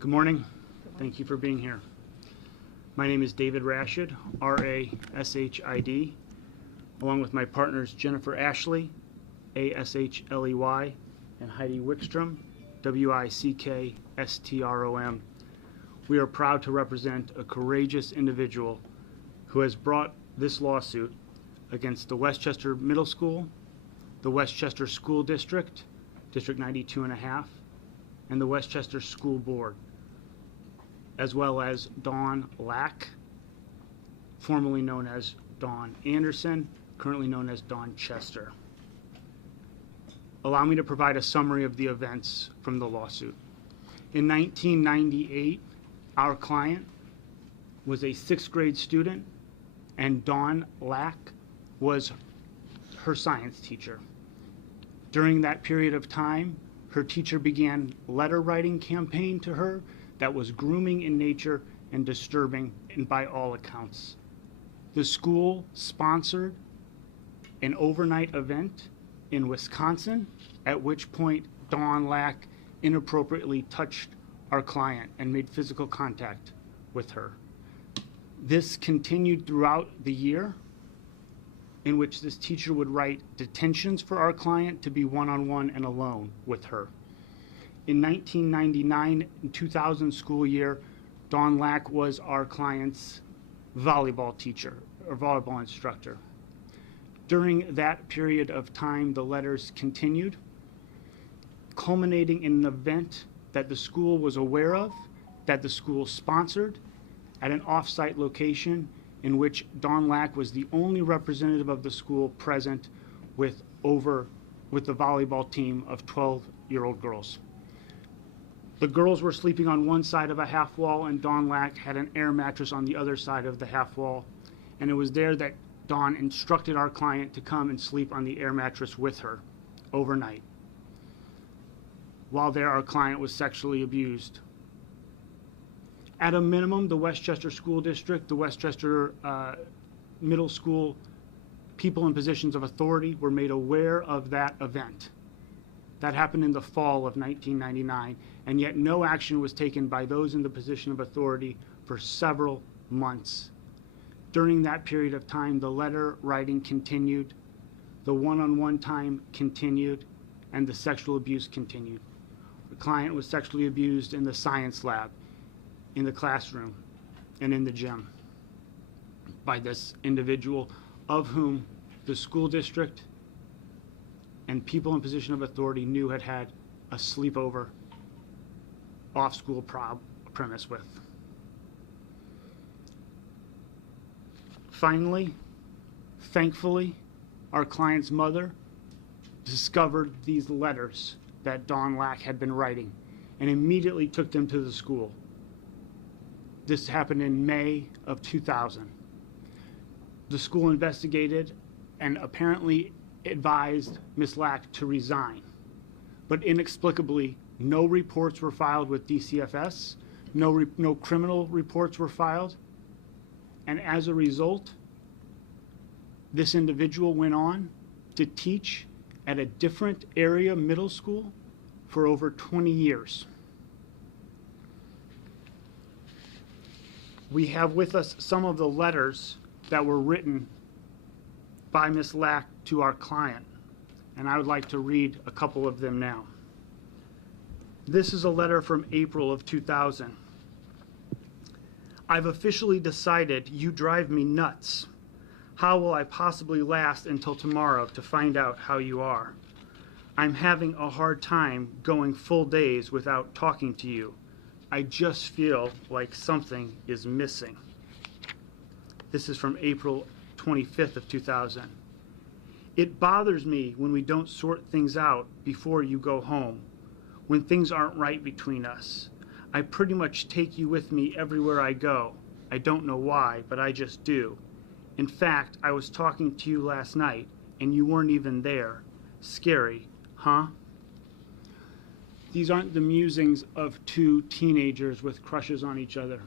Good morning. Thank you for being here. My name is David Rashid, R-A-S-H-I-D, along with my partners Jennifer Ashley, A-S-H-L-E-Y, and Heidi Wickstrom, W-I-C-K-S-T-R-O-M. We are proud to represent a courageous individual who has brought this lawsuit against the Westchester Middle School, the Westchester School District, District 92.5, and the Westchester School Board, as well as Dawn Lack, formerly known as Dawn Anderson, currently known as Dawn Chester. Allow me to provide a summary of the events from the lawsuit. In 1998, our client was a 6th grade student, and Dawn Lack was her science teacher. During that period of time, her teacher began a letter writing campaign to her that was grooming in nature and disturbing by all accounts. The school sponsored an overnight event in Wisconsin, at which point Dawn Lack inappropriately touched our client and made physical contact with her. This continued throughout the year, in which this teacher would write detentions for our client to be one-on-one and alone with her. In 1999 and 2000 school year, Dawn Lack was our client's volleyball teacher or volleyball instructor. During that period of time, the letters continued, culminating in an event that the school was aware of, that the school sponsored, at an off-site location in which Dawn Lack was the only representative of the school present with the volleyball team of 12-year-old girls. The girls were sleeping on one side of a half wall, and Dawn Lack had an air mattress on the other side of the half wall. And it was there that Dawn instructed our client to come and sleep on the air mattress with her overnight. While there, our client was sexually abused. At a minimum, the Westchester School District, the Westchester Middle School people in positions of authority were made aware of that event. That happened in the fall of 1999, and yet no action was taken by those in the position of authority for several months. During that period of time, the letter writing continued, the one-on-one time continued, and the sexual abuse continued. The client was sexually abused in the science lab, in the classroom, and in the gym by this individual, of whom the school district and people in position of authority knew had a sleepover off-school premise with. Finally, thankfully, our client's mother discovered these letters that Dawn Lack had been writing and immediately took them to the school. This happened in May of 2000. The school investigated and apparently advised Ms. Lack to resign. But inexplicably, no reports were filed with DCFS, no criminal reports were filed, and as a result, this individual went on to teach at a different area middle school for over 20 years. We have with us some of the letters that were written by Ms. Lack to our client, and I would like to read a couple of them now. This is a letter from April of 2000. I've officially decided you drive me nuts. How will I possibly last until tomorrow to find out how you are? I'm having a hard time going full days without talking to you. I just feel like something is missing. This is from April 25th of 2000. It bothers me when we don't sort things out before you go home, when things aren't right between us. I pretty much take you with me everywhere I go. I don't know why, but I just do. In fact, I was talking to you last night, and you weren't even there. Scary, huh? These aren't the musings of two teenagers with crushes on each other.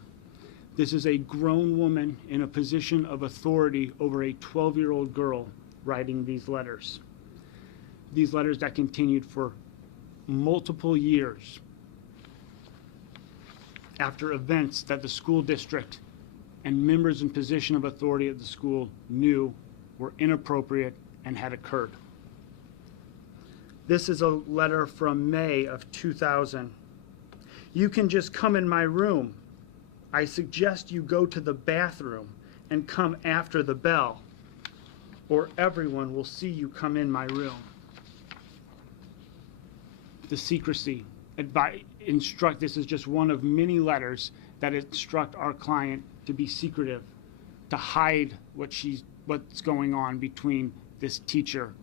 This is a grown woman in a position of authority over a 12-year-old girl writing these letters. These letters that continued for multiple years. after events that the school district and members in position of authority at the school knew were inappropriate and had occurred. This is a letter from May of 2000. You can just come in my room. I suggest you go to the bathroom and come after the bell, or everyone will see you come in my room. The secrecy. This is just one of many letters that instruct our client to be secretive, to hide what's going on between this teacher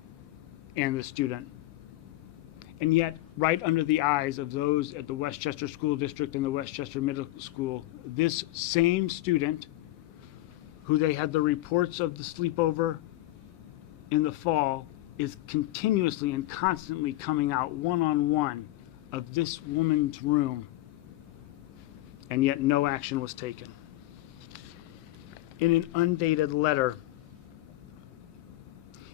and the student. And yet, right under the eyes of those at the Westchester School District and the Westchester Middle School, this same student, who they had the reports of the sleepover in the fall, is continuously and constantly coming out one-on-one of this woman's room, and yet no action was taken. In an undated letter,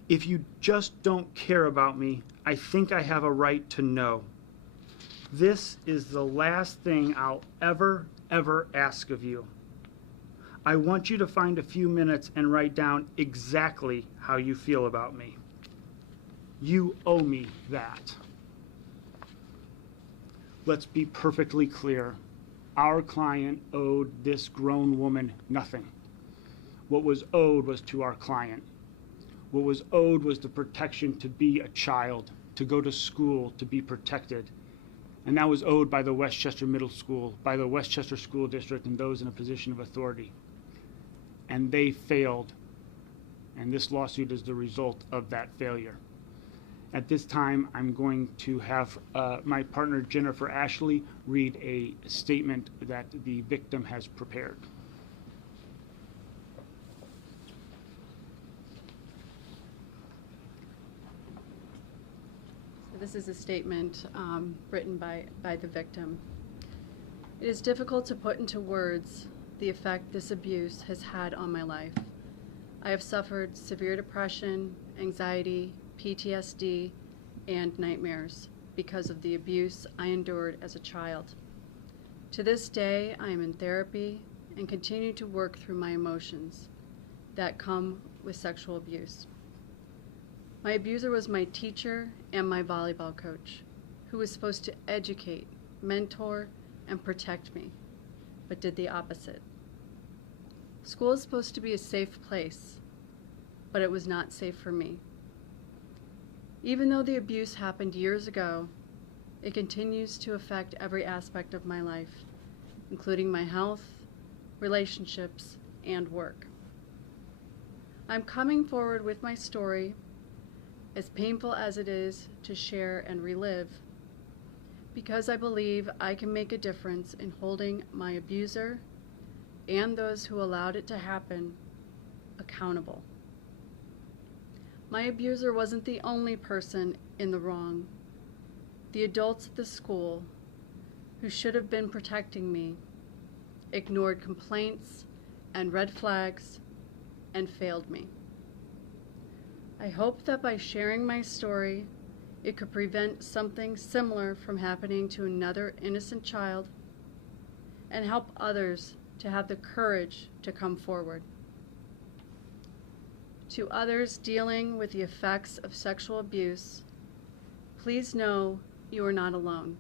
if you just don't care about me, I think I have a right to know. This is the last thing I'll ever ask of you. I want you to find a few minutes and write down exactly how you feel about me. You owe me that. Let's be perfectly clear. Our client owed this grown woman nothing. What was owed was to our client. What was owed was the protection to be a child, to go to school, to be protected. And that was owed by the Westchester Middle School, by the Westchester School District, and those in a position of authority. And they failed. And this lawsuit is the result of that failure. At this time, I'm going to have my partner, Jennifer Ashley, read a statement that the victim has prepared. This is a statement written by the victim. It is difficult to put into words the effect this abuse has had on my life. I have suffered severe depression, anxiety, PTSD, and nightmares because of the abuse I endured as a child. To this day, I am in therapy and continue to work through my emotions that come with sexual abuse. My abuser was my teacher and my volleyball coach, who was supposed to educate, mentor, and protect me, but did the opposite. School is supposed to be a safe place, but it was not safe for me. Even though the abuse happened years ago, it continues to affect every aspect of my life, including my health, relationships, and work. I'm coming forward with my story, as painful as it is to share and relive, because I believe I can make a difference in holding my abuser and those who allowed it to happen accountable. My abuser wasn't the only person in the wrong. The adults at the school, who should have been protecting me, ignored complaints and red flags and failed me. I hope that by sharing my story, it could prevent something similar from happening to another innocent child and help others to have the courage to come forward. To others dealing with the effects of sexual abuse, please know you are not alone.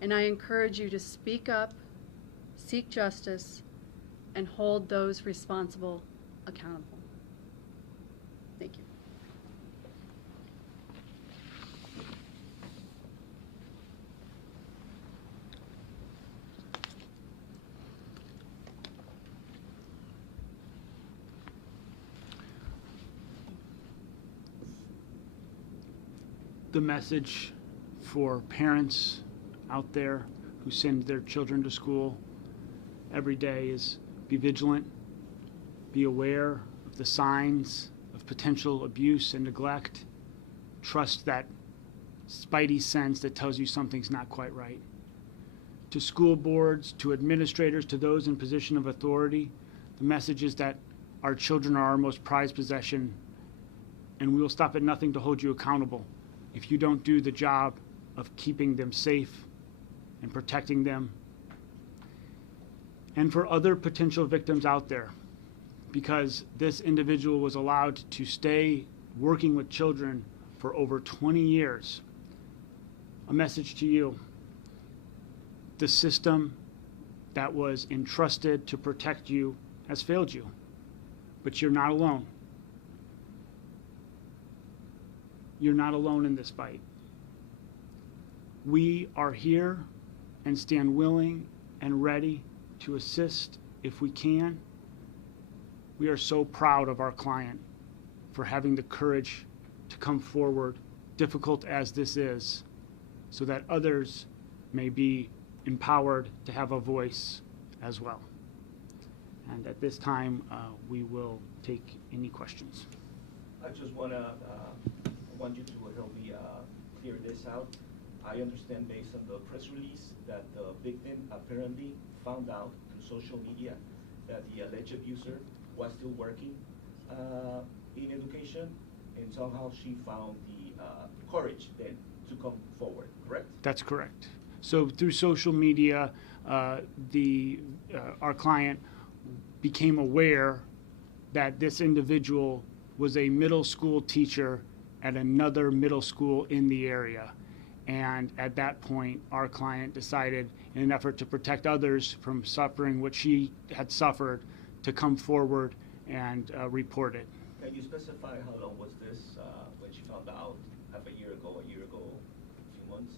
And I encourage you to speak up, seek justice, and hold those responsible accountable. Thank you. The message for parents out there who send their children to school every day is be vigilant, be aware of the signs of potential abuse and neglect. Trust that spidey sense that tells you something's not quite right. To school boards, to administrators, to those in position of authority, the message is that our children are our most prized possession, and we will stop at nothing to hold you accountable if you don't do the job of keeping them safe and protecting them and for other potential victims out there, because this individual was allowed to stay working with children for over 20 years. A message to you: the system that was entrusted to protect you has failed you, but you're not alone. You're not alone in this fight. We are here and stand willing and ready to assist if we can. We are so proud of our client for having the courage to come forward, difficult as this is, so that others may be empowered to have a voice as well. And at this time, we will take any questions. I just want you to help me clear this out. I understand based on the press release that the victim apparently found out through social media that the alleged abuser was still working in education, and somehow she found the courage then to come forward, correct? That's correct. So through social media, our client became aware that this individual was a middle school teacher at another middle school in the area. And at that point, our client decided, in an effort to protect others from suffering what she had suffered, to come forward and report it. Can you specify how long was this when she found out? Half a year ago, a few months?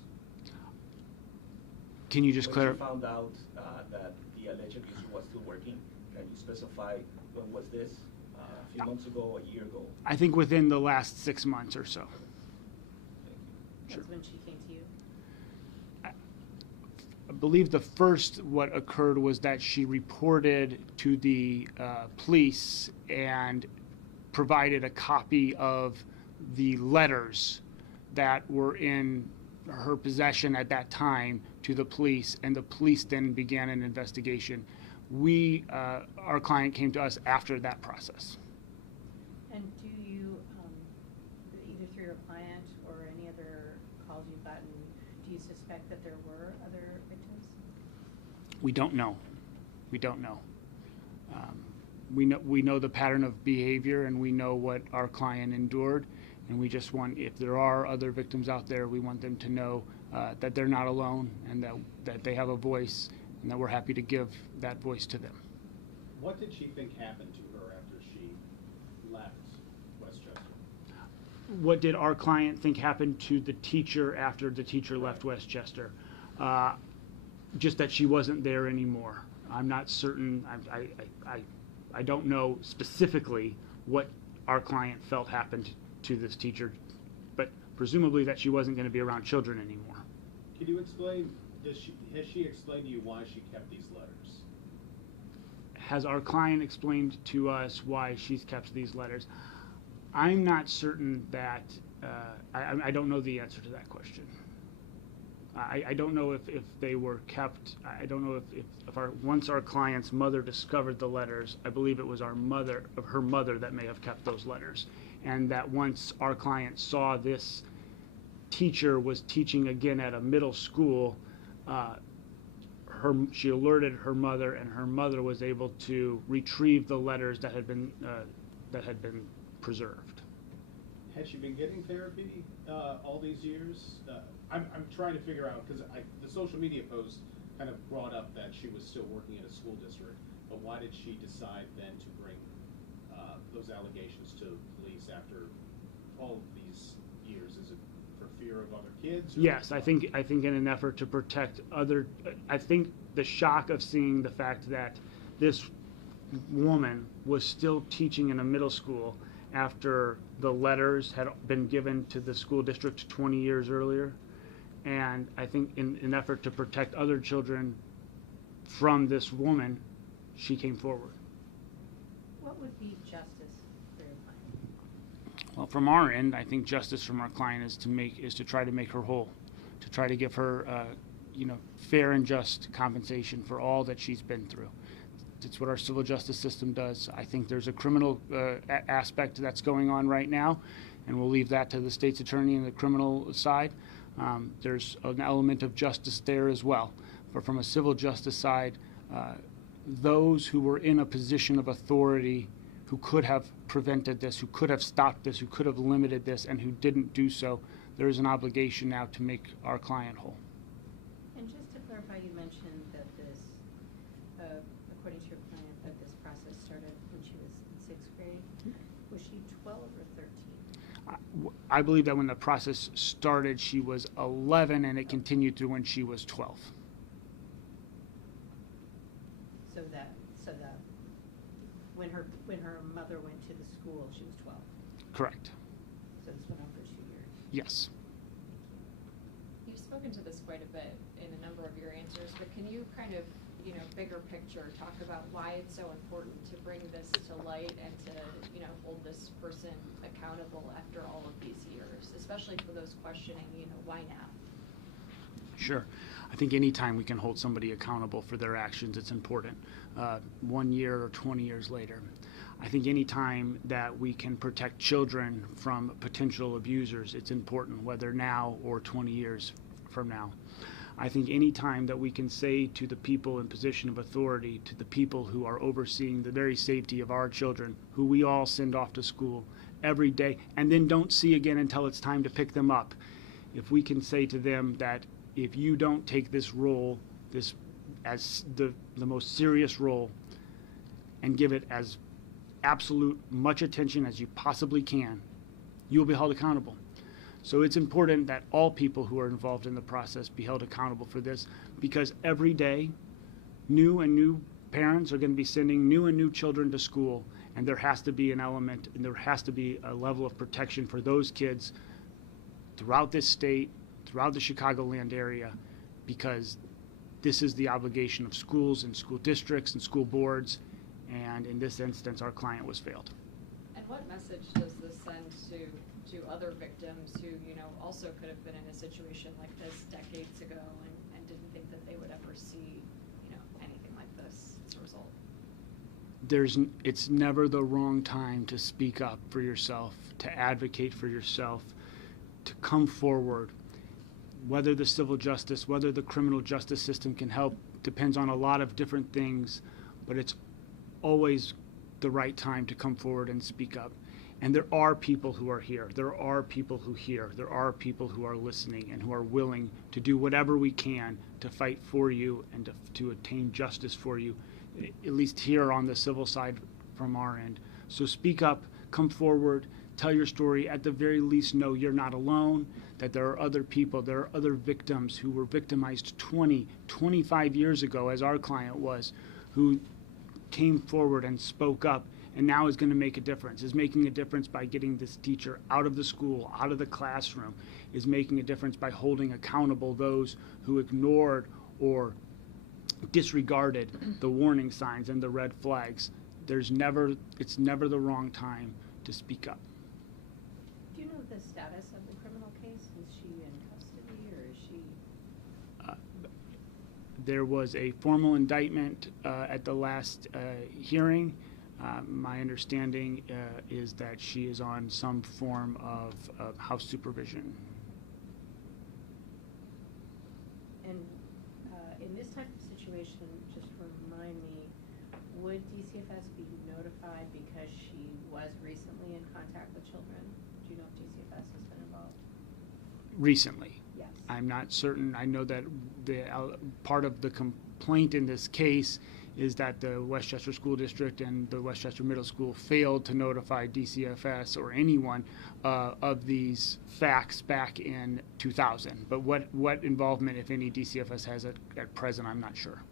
Can you just clarify? When she found out that the alleged abuser was still working, can you specify when was this? A few months ago, a year ago? I think within the last 6 months or so. Thank you. That's when she came to you? I believe the first what occurred was that she reported to the police and provided a copy of the letters that were in her possession at that time to the police, and the police then began an investigation. Our client came to us after that process. And do you, either through your client or any other calls you've gotten, do you suspect that there were other victims? We don't know. We don't know. We know the pattern of behavior, and we know what our client endured, and we just want, if there are other victims out there, we want them to know that they're not alone, and that they have a voice, and that we're happy to give that voice to them. What did she think happened to her after she left Westchester? What did our client think happened to the teacher after the teacher left Westchester? Just that she wasn't there anymore. I'm not certain. I don't know specifically what our client felt happened to this teacher, but presumably that she wasn't going to be around children anymore. Can you explain, has she explained to you why she kept these letters? Has our client explained to us why she's kept these letters? I'm not certain that, I don't know the answer to that question. I don't know if they were kept. I don't know if once our client's mother discovered the letters, I believe it was her mother that may have kept those letters. And that once our client saw this teacher was teaching again at a middle school, she alerted her mother, and her mother was able to retrieve the letters that had been preserved. Had she been getting therapy all these years? I'm trying to figure out, because the social media post kind of brought up that she was still working at a school district, but why did she decide then to bring those allegations to police after all of these years? Is it for fear of other kids? Yes, I think in an effort to protect I think the shock of seeing the fact that this woman was still teaching in a middle school after the letters had been given to the school district 20 years earlier. And I think in an effort to protect other children from this woman, she came forward. What would be justice for your client? Well, from our end, I think justice from our client is to try to make her whole, to try to give her, fair and just compensation for all that she's been through. It's what our civil justice system does. I think there's a criminal aspect that's going on right now, and we'll leave that to the state's attorney and the criminal side. There's an element of justice there as well. But from a civil justice side, those who were in a position of authority who could have prevented this, who could have stopped this, who could have limited this, and who didn't do so, there is an obligation now to make our client whole. And just to clarify, you mentioned that this, according to your client, that this process started when she was in 6th grade. Was she 12 or 13? I believe that when the process started, she was 11, and it continued through when she was 12. So that when her mother went to the school, she was 12. Correct. So this went on for 2 years. Yes. You've spoken to this quite a bit in a number of your answers, but can you kind of, bigger picture, talk about why it's so important to bring this to light and to, hold this person accountable after all of these years, especially for those questioning, why now? Sure. I think anytime we can hold somebody accountable for their actions, it's important. 1 year or 20 years later. I think anytime that we can protect children from potential abusers, it's important, whether now or 20 years from now. I think anytime that we can say to the people in position of authority, to the people who are overseeing the very safety of our children, who we all send off to school every day and then don't see again until it's time to pick them up, if we can say to them that if you don't take this role, this as the most serious role, and give it as absolute much attention as you possibly can, you will be held accountable. So it's important that all people who are involved in the process be held accountable for this, because every day new parents are going to be sending new children to school, and there has to be an element and there has to be a level of protection for those kids throughout this state, throughout the Chicagoland area, because this is the obligation of schools and school districts and school boards, and in this instance our client was failed. And what message does this send to other victims who, also could have been in a situation like this decades ago and didn't think that they would ever see, anything like this as a result? It's never the wrong time to speak up for yourself, to advocate for yourself, to come forward. Whether the civil justice, whether the criminal justice system can help depends on a lot of different things, but it's always the right time to come forward and speak up. And there are people who are here. There are people who hear. There are people who are listening and who are willing to do whatever we can to fight for you and to attain justice for you, at least here on the civil side from our end. So speak up, come forward, tell your story. At the very least, know you're not alone, that there are other people, there are other victims who were victimized 20, 25 years ago, as our client was, who came forward and spoke up, and now is going to make a difference, is making a difference by getting this teacher out of the school, out of the classroom, is making a difference by holding accountable those who ignored or disregarded the warning signs and the red flags. It's never the wrong time to speak up. Do you know the status of the criminal case? Is she in custody, or is she? There was a formal indictment at the last hearing. My understanding is that she is on some form of house supervision. And in this type of situation, just remind me, would DCFS be notified because she was recently in contact with children? Do you know if DCFS has been involved? Recently. Yes. I'm not certain. I know that the part of the complaint in this case is that the Westchester School District and the Westchester Middle School failed to notify DCFS or anyone of these facts back in 2000. But what involvement, if any, DCFS has at present, I'm not sure.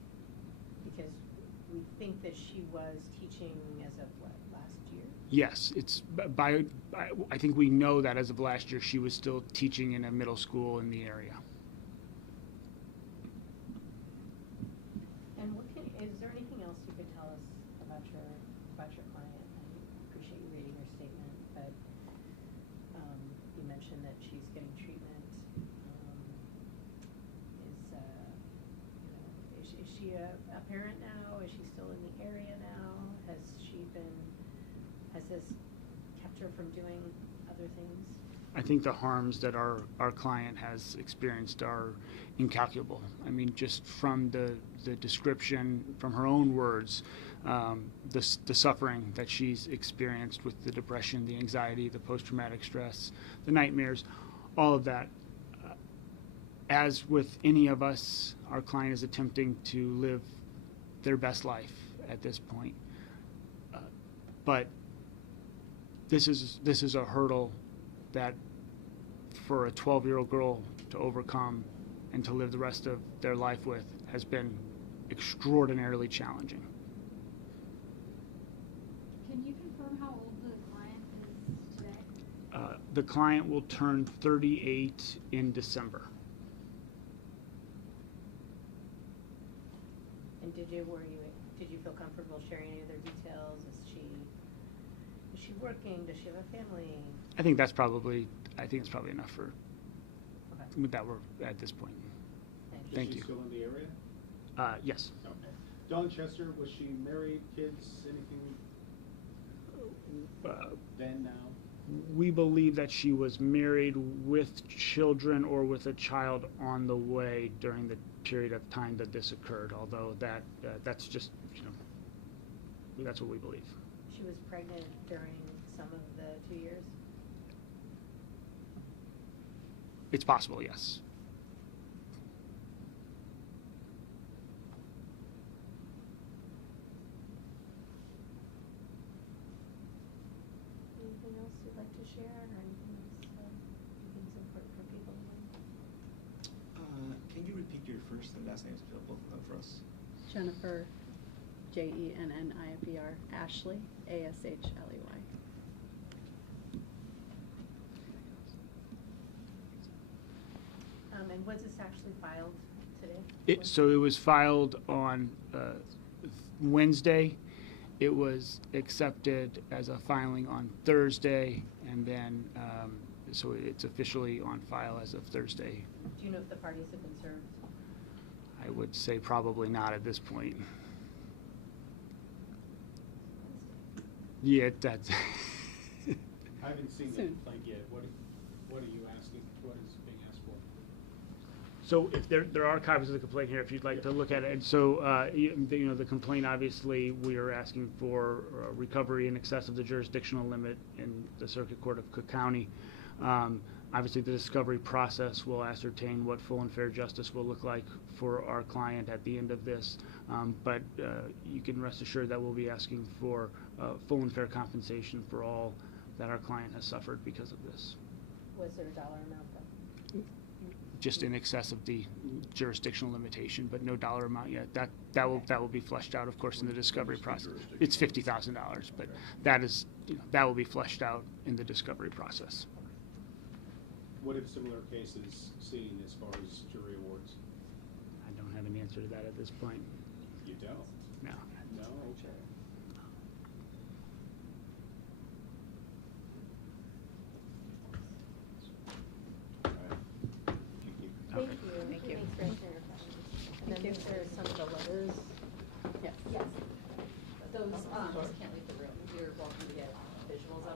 Because we think that she was teaching as of what, last year? Yes, I think we know that as of last year she was still teaching in a middle school in the area. And is there anything else you could tell us about your client? I appreciate you reading her statement, but you mentioned that she's getting treatment. Is she a parent now? Is she still in the area now? Has this kept her from doing other things? I think the harms that our client has experienced are incalculable. I mean, just from the the description from her own words, the suffering that she's experienced with the depression, the anxiety, the post-traumatic stress, the nightmares, all of that. As with any of us, our client is attempting to live their best life at this point. But this is a hurdle that for a 12-year-old girl to overcome and to live the rest of their life with has been extraordinarily challenging. Can you confirm how old the client is today? The client will turn 38 in December. And did you feel comfortable sharing any other details? Is she working? Does she have a family? I think it's probably enough for Okay. that we're at this point. Thank Thank Is you. she still in the area? Yes. Okay. Dawn Chester, was she married, kids, anything then, now? We believe that she was married with children or with a child on the way during the period of time that this occurred, although that's just, that's what we believe. She was pregnant during some of the 2 years? It's possible, yes. Anything else you'd like to share, or anything else you think is important for people to know? Can you repeat your first and last names, both of them, for us? Jennifer, Jenniffer, Ashley, Ashley. And was this actually filed today? So it was filed on Wednesday. It was accepted as a filing on Thursday, and then so it's officially on file as of Thursday. Do you know if the parties have been served? I would say probably not at this point. Yeah, that's. I haven't seen the Soon. complaint yet. What are you asking? What is being asked for? So if there are copies of the complaint here, if you'd like to look at it. And so, the complaint, obviously, we are asking for recovery in excess of the jurisdictional limit in the Circuit Court of Cook County. Obviously, the discovery process will ascertain what full and fair justice will look like for our client at the end of this. But you can rest assured that we'll be asking for full and fair compensation for all that our client has suffered because of this. Was there a dollar amount though? Just in excess of the jurisdictional limitation, but no dollar amount yet. That will be fleshed out, of course, in the discovery process. It's $50,000, but that will be fleshed out in the discovery process. What have similar cases seen as far as jury awards? I don't have an answer to that at this point. You don't? No. No? Okay. All right. Thank you. Thank Okay. you. Thank you. Thanks for answering your questions. And Thank then you. there's some of the letters. Yes. Yes. Those, just can't leave the room. You're welcome to get